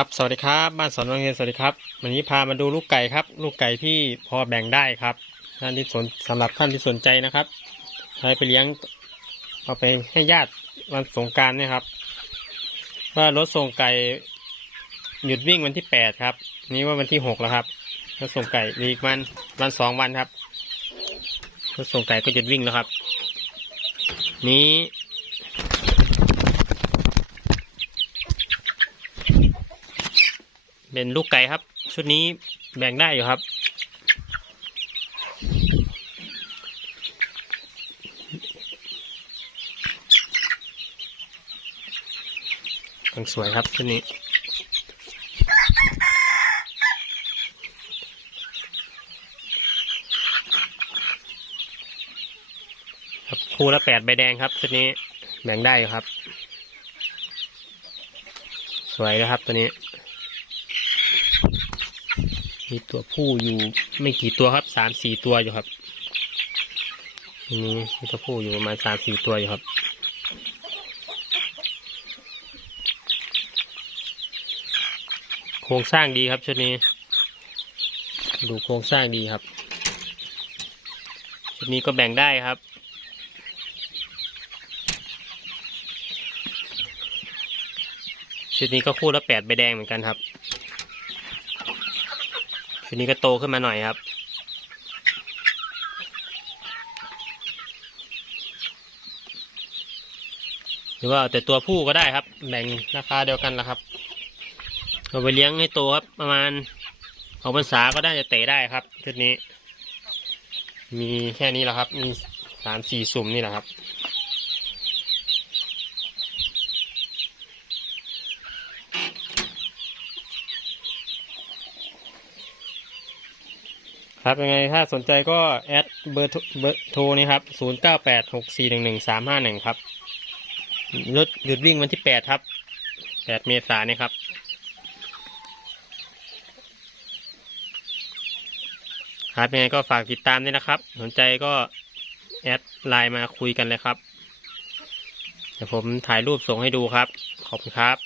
ครับสวัสดีครับบ้านสอนวังเฮนสวัสดีครับ วันนี้พามาดูลูกไก่ครับ ลูกไก่ที่พอแบ่งได้ครับท่านที่สนสำหรับท่านที่สนใจนะครับใช้ไปเลี้ยงเอาไปให้ญาติวันสงการเนี่ยครับ ว่ารถส่งไก่หยุดวิ่งวันที่แปดครับ นี่ว่าวันที่หกแล้วครับรถส่งไก่อีกวันวันสองวันครับรถส่งไก่ก็หยุดวิ่งแล้วครับ นี้ เป็นลูกไก่ครับ ชุดนี้แบ่งได้อยู่ครับทั้งสวยครับชุดนี้ครับคู่ละแปดใบแดงครับชุดนี้แบ่งได้อยู่ครับ สวยนะครับตัวนี้ มีตัวผู้อยู่ไม่กี่ตัวครับสามสี่ตัวอยู่ครับนนี้มีตัวผู้อยู่ประมาณสามสี่ตัวอยู่ครับ โครงสร้างดีครับชุดนี้ ดูโครงสร้างดีครับชุดนี้ก็แบ่งได้ครับชุดนี้ก็คู่ละแปดใบแดงเหมือนกันครับ ชุดนี้ก็โตขึ้นมาหน่อยครับหรือว่าแต่ตัวผู้ก็ได้ครับ แบ่งราคาเดียวกันละครับเอาไปเลี้ยงให้โตครับ ประมาณสองพรรษาก็ได้จะเตะได้ครับชุดนี้ มีแค่นี้แหละครับ มีสามสี่สุ่มนี่แหละครับ ครับยังไงถ้าสนใจก็แอดเบอร์โทรเบอร์โทรนี่ครับศูนย์เก้าแปดหกสี่หนึ่งหนึ่งสามห้าหนึ่งครับรถหยุดวิ่งวันที่แปดครับแปดเมษายนนี่ครับครับยังไงก็ฝากติดตามด้วยนะครับ สนใจก็แอดไลน์มาคุยกันเลยครับ เดี๋ยวผมถ่ายรูปส่งให้ดูครับ ขอบคุณครับ